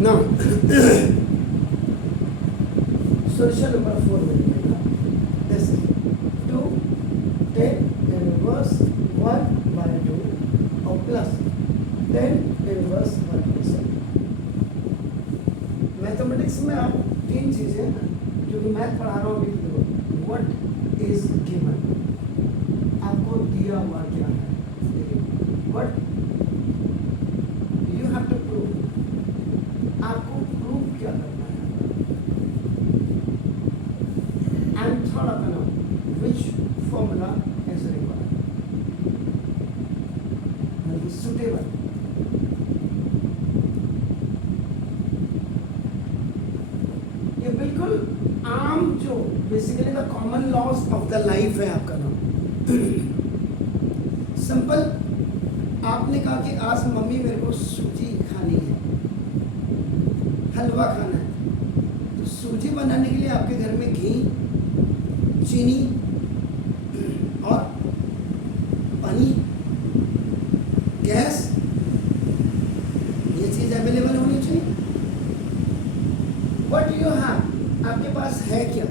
Now, solution number 4 will be this is 2 10 inverse 1 by 2 or plus 10 inverse 1%. Mathematics में आप तीन चीजें, क्योंकि मैथ पढ़ा रहा हूँ अभी, व्हाट इज गिवन, आपको दिया हुआ क्या है, what you have to prove, आपको प्रूव क्या करना है, एंड थर्ड अपना विच फॉर्मूला इज रिक्वायर्ड, मतलब सुटेबल। ये बिल्कुल आम जो basically the common laws of the life है आपका नाम। सिंपल, आपने कहा कि आज मम्मी मेरे को सूजी खानी है, हलवा खाना है, तो सूजी बनाने के लिए आपके घर में घी, चीनी और पानी, गैस, ये चीज अवेलेबल होनी चाहिए। व्हाट यू हैव, आपके पास है क्या,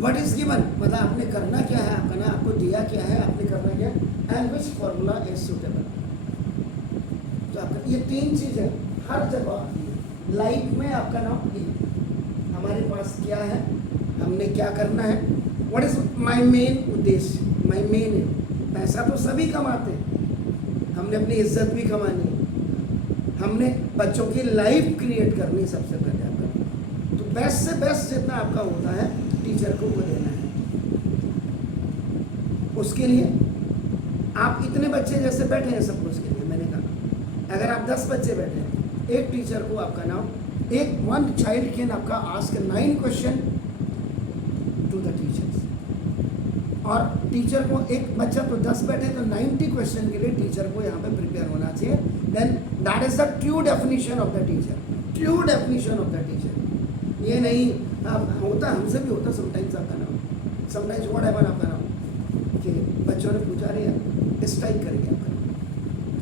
व्हाट इज गिवन, मतलब आपने करना क्या है, आपका ना आपको दिया क्या है, आपने करना क्या, and which formula is suitable. तो आपका ये तीन चीजें हर जगह लाइफ में आपका नाम हमारे पास क्या है, हमने क्या करना है, व्हाट इज माई मेन उद्देश्य, माई मेन है। पैसा तो सभी कमाते हैं, हमने अपनी इज्जत भी कमानी है, हमने बच्चों की लाइफ क्रिएट करनी सबसे पहले आपका, तो बेस्ट से बेस्ट जितना आपका होता है टीचर को वो देना है। उसके लिए आप इतने बच्चे जैसे बैठे हैं सब कुछ के लिए, मैंने कहा अगर आप 10 बच्चे बैठे हैं, एक टीचर को आपका नाम एक वन चाइल्ड कैन आपका ask 9 question to the teachers, और टीचर को एक बच्चा तो 10 बैठे तो 90 क्वेश्चन के लिए टीचर को यहाँ पे प्रिपेयर होना चाहिए। Then that is the true definition of the teacher, true definition of the teacher. ये नहीं होता, हमसे भी होता समटाइम्स आपका नाम, समटाइम्स व्हाट हैपन आपका नाम कि बच्चों ने पूछा रहे इस टाइप करेंगे आपका,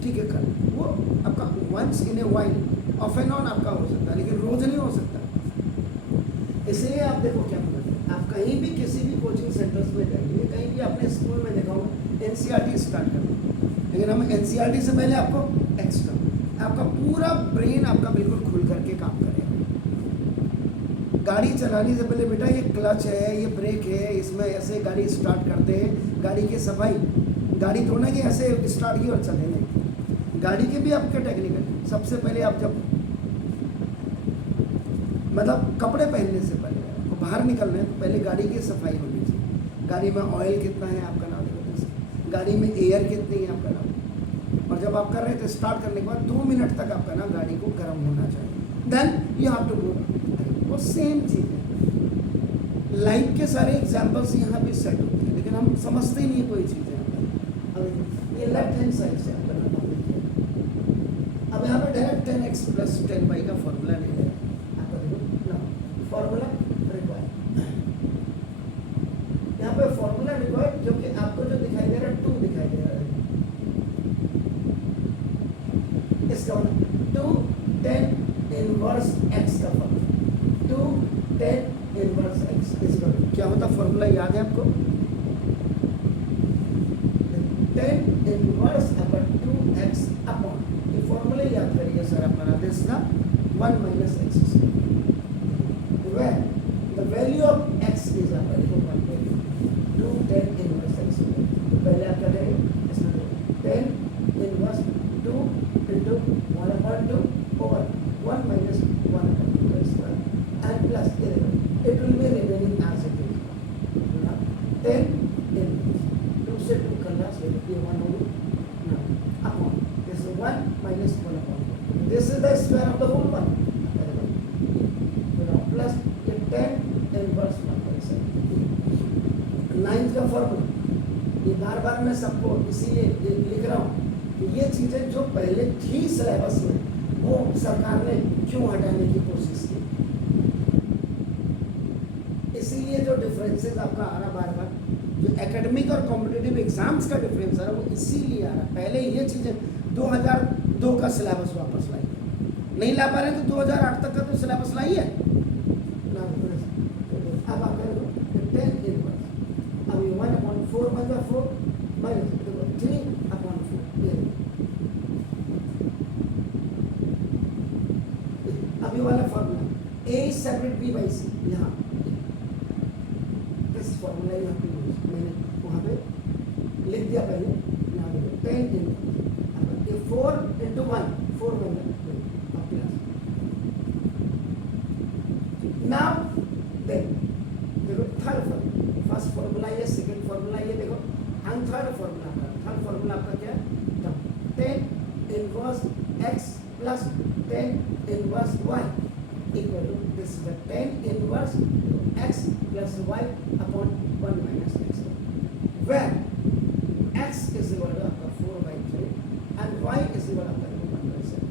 ठीक है कर, वो आपका once in a while off and on आपका हो सकता है, लेकिन रोज नहीं हो सकता। इसलिए आप देखो क्या होता है, आप कहीं भी किसी भी कोचिंग सेंटर्स में जाइए, कहीं भी अपने स्कूल में देखा होगा एनसीईआरटी स्टार्ट करना, लेकिन हम एनसीईआरटी से पहले आपको एक्स्ट्रा आपका पूरा ब्रेन आपका बिल्कुल खुल करके काम करेगा। गाड़ी चलाने से पहले बेटा ये क्लच है, ये ब्रेक है, इसमें ऐसे गाड़ी स्टार्ट करते हैं, गाड़ी की सफाई, गाड़ी तो ना कि ऐसे स्टार्ट की और चले नहीं, गाड़ी के भी आपके टेक्निकल। सबसे पहले आप जब मतलब कपड़े पहनने से पहले आपको बाहर निकलना है तो पहले गाड़ी की सफाई होनी चाहिए, गाड़ी में ऑयल कितना है आपका नाम, गाड़ी में एयर कितनी है आपका नाम, और जब आप कर रहे थे स्टार्ट करने के बाद 2 मिनट तक आपका ना गाड़ी को गर्म होना चाहिए, then you have to move. वो सेम चीज़ है, लाइफ के सारे एग्जाम्पल्स यहाँ भी सेट होते हैं, लेकिन हम समझते ही नहीं कोई चीज़ है। अब ये लेफ्ट हैंड साइड से आपका नाम देखिए, अब यहाँ पे डायरेक्ट 10x + 10y का फॉर्मूला ले रहे हैं आपका, देखो ना फॉर्मूला रिक्वायर्ड, यहाँ पे फॉर्मूला रिक्वायर्ड जो कि आपको जो दिखाई दे रहा है 2 दिखाई दे रहा है, इसका 2 10 इनवर्स x का फॉर्मूला, 2 10 इनवर्स x, इसका क्या होता फॉर्मूला याद है आपको, 10 इनवर्स अपॉन 2x अपॉन, ये फॉर्मूला याद करिए सर अपना, दिस ना 1 - x where the value of x is अपना 2 10 इनवर्स x, तो पहले आप क्या करेंगे इसमें 10 inverse 2 into 1/2 over 1 - 1/2 square and plus it will be remaining as it is, 10 inverse 2 से 2 करना से ये 1 हो ना upon this is 1 - 1/2, this is the square of the whole one, plus 10 inverse 1/7, 9th का फॉर्मूला। ये बार बार मैं सबको इसीलिए लिख रहा हूँ कि ये चीज़ें जो पहले थी सिलेबस में वो सरकार ने क्यों हटाने की कोशिश की, इसीलिए जो डिफरेंसेस आपका आ रहा बार बार, जो एकेडमिक और कॉम्पिटिटिव एग्जाम्स का डिफरेंस आ रहा है वो इसीलिए आ रहा है। पहले ये चीज़ें 2002 का सिलेबस वापस लाई, नहीं ला पा रहे तो 2008 तक का तो सिलेबस लाइए ना। अब आप करो 10 इनवर्स, अब ये 1/4 बन जाए 4 माइनस 3/4 ये। अब ये वाला formula A separate B by C, यहाँ this formula you have to use, मैंने वहाँ पे लिख दिया पहले। यहाँ देखो 10 इनवर्स, अब ये 4 into 1 4 बन जाए प्लस। नाउ देखो थर्ड फॉर्मूला, फर्स्ट फॉर्मूला ये, सेकंड फॉर्मूला ये, देखो हम थर्ड फॉर्मूला आपका क्या है, 10 inverse x plus 10 inverse y equal to this is 10 inverse x plus y upon 1 minus x, where x is equal to आपका 4/3 and y is equal आपका 1/7।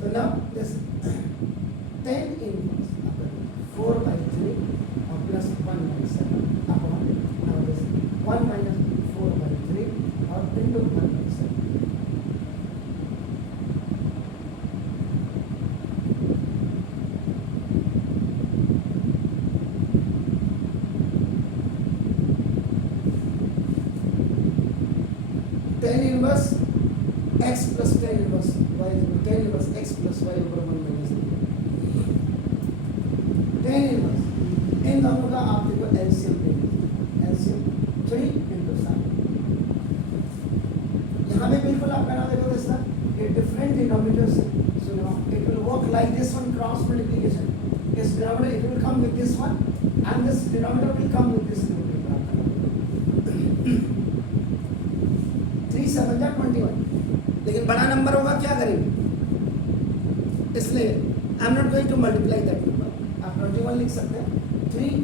So now this 10 inverse upon 4/3 or plus 1/7 upon now this 1 minus 4/3 or into 1/7. Inverse x plus 10 inverse y is 10 inverse x plus y over 1 minus 10 inverse, इन दोनों का आप देखो LCM ले लीजिए, LCM 3 into 7। यहाँ पे बिल्कुल आपका ना देखो दिस ना ये डिफरेंट डिनोमिनेटर्स है, so now it will work like this one cross multiplication, इस denominator it will come with this one and this denominator will come with this denominator. 3 7 जा 21, लेकिन बड़ा नंबर होगा क्या करेंगे, इसलिए I am not going to multiply that number, आप 21 लिख सकते हैं। 3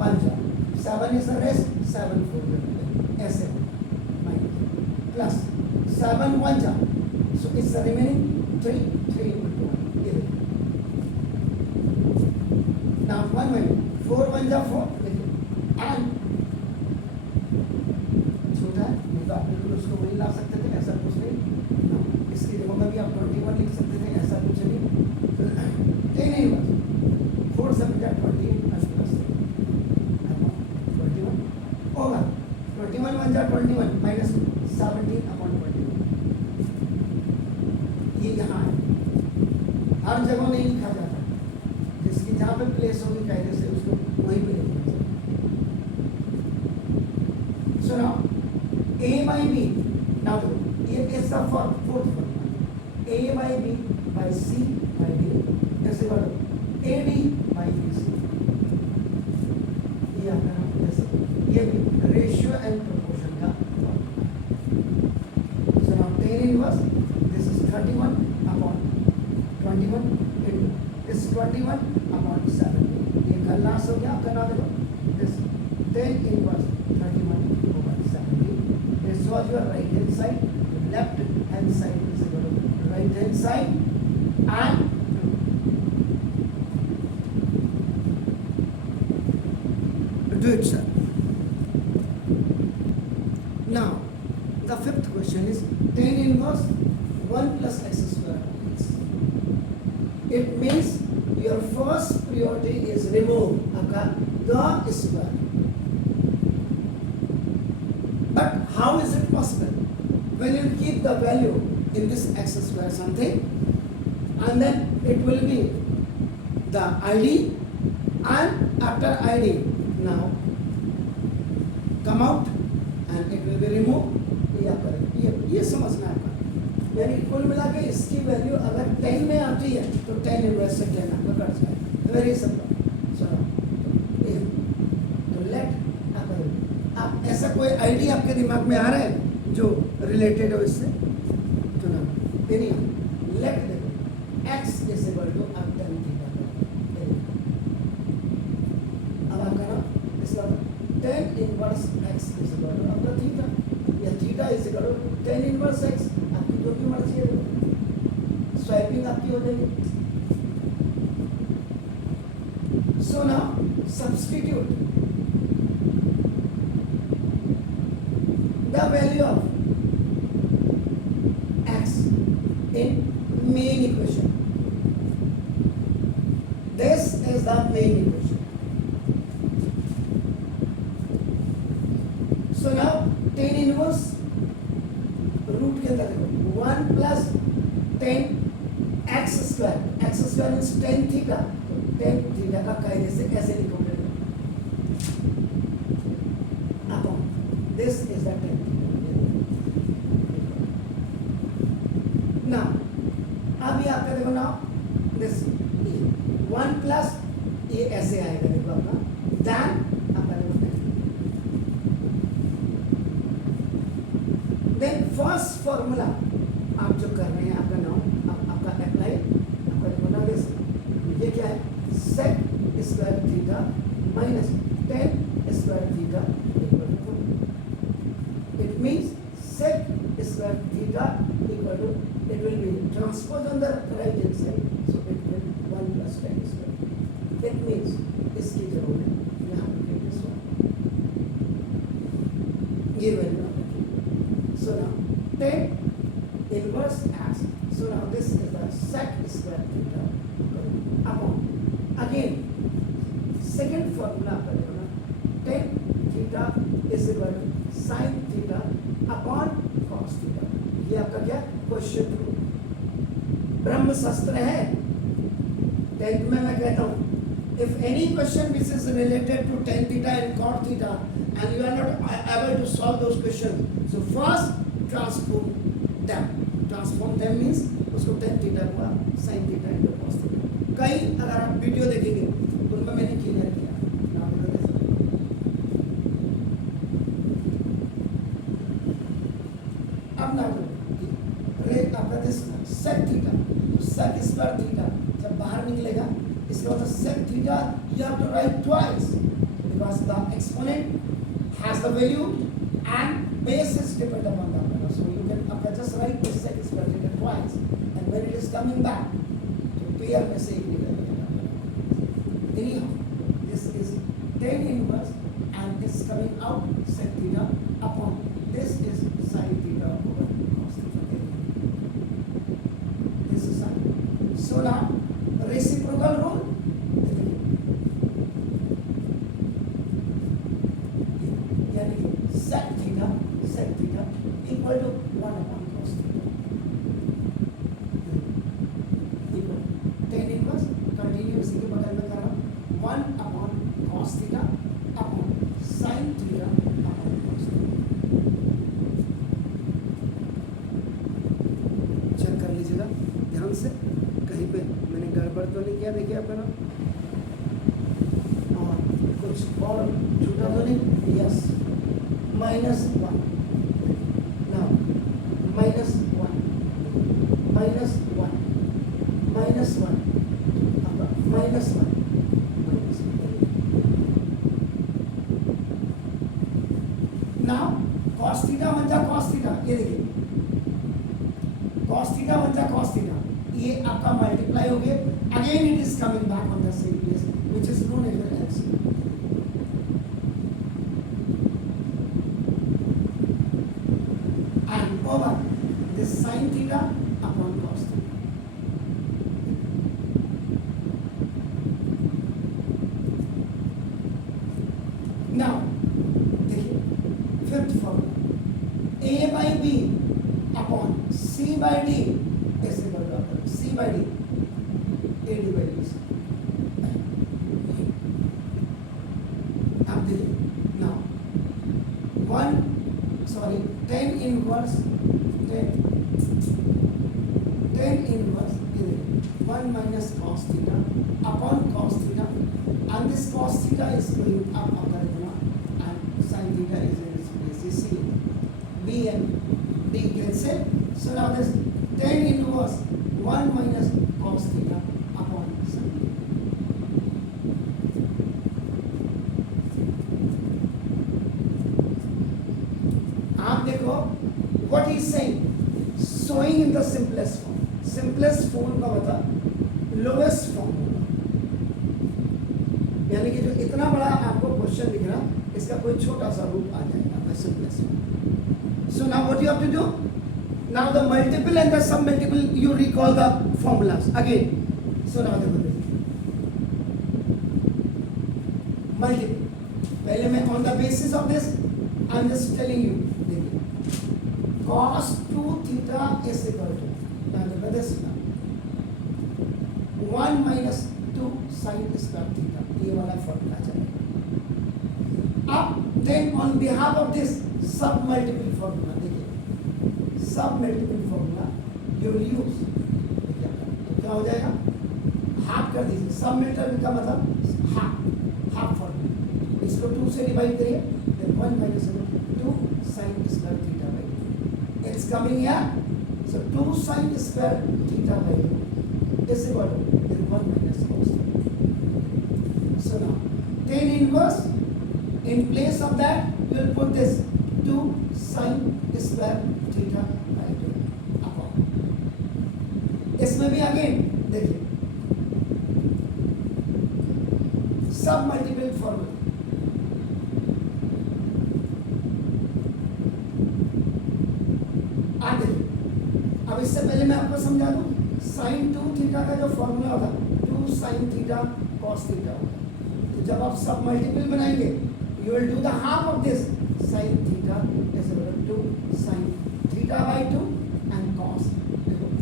5 जा 7 इज द रेस्ट, 7 4 ऐसे माइनस प्लस 7 1 जा, so it's the remaining 3 3 into 1 ये नाउ 1 माइनस 4 1 जा 4 एंड छोटा है नहीं तो आप बिल्कुल उसको वही ला सकते थे, ऐसा कुछ नहीं। इसकी जगह में भी आप 21 लिख सकते थे, ऐसा कुछ नहीं। 10 इनवर्स 4 7 जा 20 प्लस 21 होगा 21 1 जा 21 माइनस 17/21, ये यहाँ है, हर जगह नहीं लिखा जाता, जिसकी जहाँ पे प्लेस होगी कायदे से उसको वहीं पे लिखना चाहिए। So now a by b, now ये is the fourth formula, a by b by c by d is equal to ad by bc, ये आपका नाम जैसे ये भी रेशियो एंड प्रोपोर्शन का formula। So now 10 inverse, this is 31/21 into this 21/7, ये का लास्ट हो गया आपका नाम देखो, this 10 inverse 31/17, this was your right hand side, left hand side is equal to right hand side and do it sir. Now the fifth question is 10 inverse 1 plus x square. It means your first priority is remove आपका the square. But how is it possible? When you keep the value in this x square something, and then it will be the id, and after id now come out and it will be removed. ये समझना है आपका, यानी कुल मिला के इसकी value अगर 10 में आती है तो 10 इनवर्स से 10 आपका कट जाएगा, वेरी सिंपल। तो लेट आप ऐसा कोई आईडी आपके दिमाग में आ रहा है जो रिलेटेड हो इससे, तो ना नहीं लेट देखो x इज इक्वल टू अब 10 थीटा, अब आपका ना इसका 10 inverse x is equal to आपका थीटा, या theta is equal to 10 inverse x, आपकी जो भी मर्जी है स्वाइपिंग आपकी हो जाएगी। So now substitute the value of in main equation. This is the main equation. So now tan inverse root के अंदर देखो 1 plus tan x square means tan theta, तो टेन थीटा का कायदे से कैसे लिखोगे upon this is the tan now अब ये आपका देखो नाउ दिस 1 प्लस ये ऐसे आएगा देखो आपका देन आपका देन फर्स्ट फॉर्मूला आप जो कर रहे हैं आपका नाम आपका अप्लाई आपका बना दिस ये क्या है sec square theta minus tan square theta equal to it means sec square theta equal to it will be transposed on the right hand side, so it will 1 plus tan square. That means इसकी जगह में यहाँ पे this one ये value आप रखिए. So now tan inverse as, so now this is the sec square theta upon again second formula आपका देखो ना tan theta is equal to sin theta upon cos theta. ये आपका क्या क्वेश्चन ब्रह्म शस्त्र है. टेंथ में मैं कहता हूँ if any question which is related to tan theta and cot theta and you are not able to solve those questions, so first transform them means उसको tan theta हुआ sin theta into cos theta. कई अगर आप video देखेंगे उनमें मैंने clear किया. अब ना आपका दिस सेक थीटा, तो सेक स्क्वायर थीटा जब बाहर निकलेगा इसका मतलब sec theta you have to write twice because the exponent has the value and base is depend upon the value, so you can just write the sec square theta twice and when it is coming back तो pair में से एक निकलेगा. anyhow this is tan inverse and this coming out sec theta upon this is sin theta over cos theta. This is sin. So now reciprocal rule. यानी sec theta equal to 1 upon cos theta. Equal tan inverse continue इसी के बगल में कर रहा हूँ 1 upon cos theta upon sin theta upon cos theta. Check कर लीजिएगा ध्यान से कहीं पे मैंने गड़बड़ तो नहीं किया. देखिए आपका ना और कुछ और छूटा तो नहीं. Yes -1 now -1 now cos theta बन जा cos theta. ये देखिए cos theta बन जा cos theta. ये आपका मल्टीप्लाई हो गया. Again it is coming back on the same place which is known as LCM. and over this sin theta upon cos theta. now देखिए fifth formula a by b upon c by d ऐसे कर दो आप c by d a d by d. अब देखिए now tan inverse 1 minus cos theta upon cos theta and this cos theta is going up and sin theta is in its place. You see b and d cancel, so now this tan inverse 1 minus cos theta upon sin theta. आप देखो what he is saying, showing in the simplest form. simplest form का मतलब lowest form, यानी कि जो इतना बड़ा आपको क्वेश्चन दिख रहा इसका कोई छोटा सा रूप आ जाएगा आपका simplest form. So now what you have to do, Now the multiple and the submultiple, you recall the formulas again. So now देखो multiple. पहले मैं on the basis of this, I'm just telling you. देखिए cos 2 theta is equal to now देखो this 1 minus 2 sin square theta. ये वाला formula चलेगा. अब then on behalf of this sub multiple formula देखिए सब मल्टीपल फॉर्मूला यू यूज तो क्या हो जाएगा हाफ कर दीजिए. सब मल्टीपल का मतलब हाफ फॉर्मूला इसको 2 से डिवाइड करिए then 1 minus 2 sin square theta by 2 it's coming here. So 2 sin square theta by 2 is equal to 1 minus cos theta. So now tan inverse in place of that you will put this 2 sin square theta by 2 upon. इसमें भी again देखिए सब multiple formula. आप देखिए अब इससे पहले मैं आपको समझा दूं sin 2 थीटा का जो फॉर्मूला होगा 2 sin थीटा cos थीटा होगा. तो जब आप सब मल्टीपल बनाएंगे you will do the half of this sin theta is equal to 2 sin theta by 2 and cos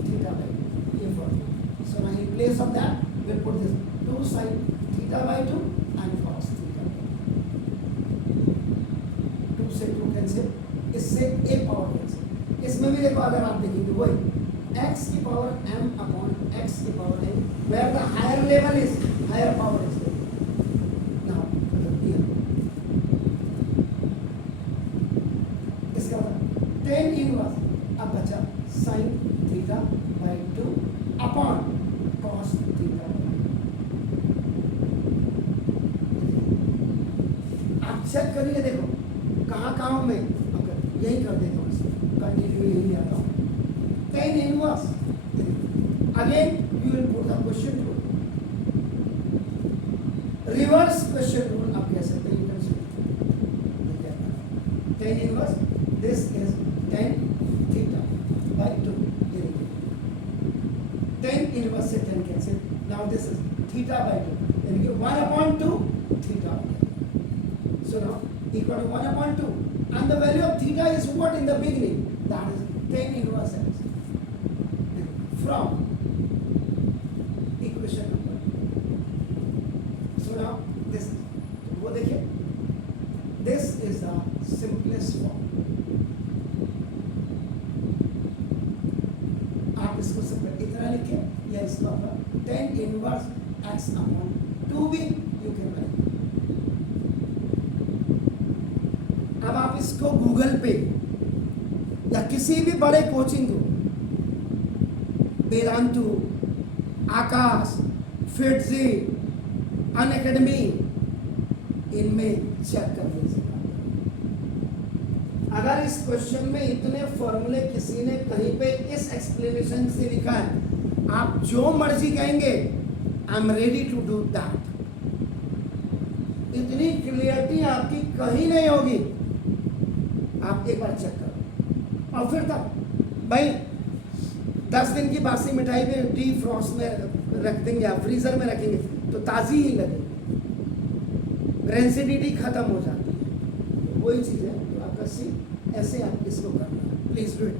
theta by 2. ये formula. So now in place of that we will put this 2 sin theta by 2 and cos theta by 2. 2 से 2 cancel. इससे a power cancel. इसमें भी देखो अगर आप देखेंगे वही x की power m upon x की power n where the higher level is higher power is there. Now tan inverse अब बचा sin theta by 2 upon cos theta. आप चेक करिए देखो कहाँ में अगर यही कर देता हूँ कंटिन्यू यही आता हूँ. tan inverse again you will put the question rule. Reverse question rule आप कह सकते हैं. tan inverse this is tan theta by 2 tan inverse से tan cancel. Now this is theta by 2 यानी कि 1 upon 2 theta. So now equal to 1 upon 2 and the value of theta is what in the beginning, that is tan inverse x from equation number. So now this वो देखिए this is the simplest form. इसको सब इतना लिखे या इसको अपना tan inverse x upon 2 भी यू कैन राइट. अब आप इसको गूगल पे या किसी भी बड़े कोचिंग को वेदांतु, आकाश, फिटजी, अनअकैडमी इनमें चेक कर लीजिए. अगर इस क्वेश्चन में इतने फॉर्मूले किसी ने कहीं पे इस एक्सप्लेनेशन से लिखा है आप जो मर्जी कहेंगे I am ready to do that. इतनी क्लियरिटी आपकी कहीं नहीं होगी. आप एक बार चेक करो और फिर तब भाई 10 दिन की बासी मिठाई में डी फ्रॉस्ट में रख देंगे या फ्रीजर में रखेंगे तो ताज़ी ही लगेगी. रेंसिडिटी खत्म हो जाती है. वही चीज़ है तो आपका सी ऐसे आप इसको करना. Please do it.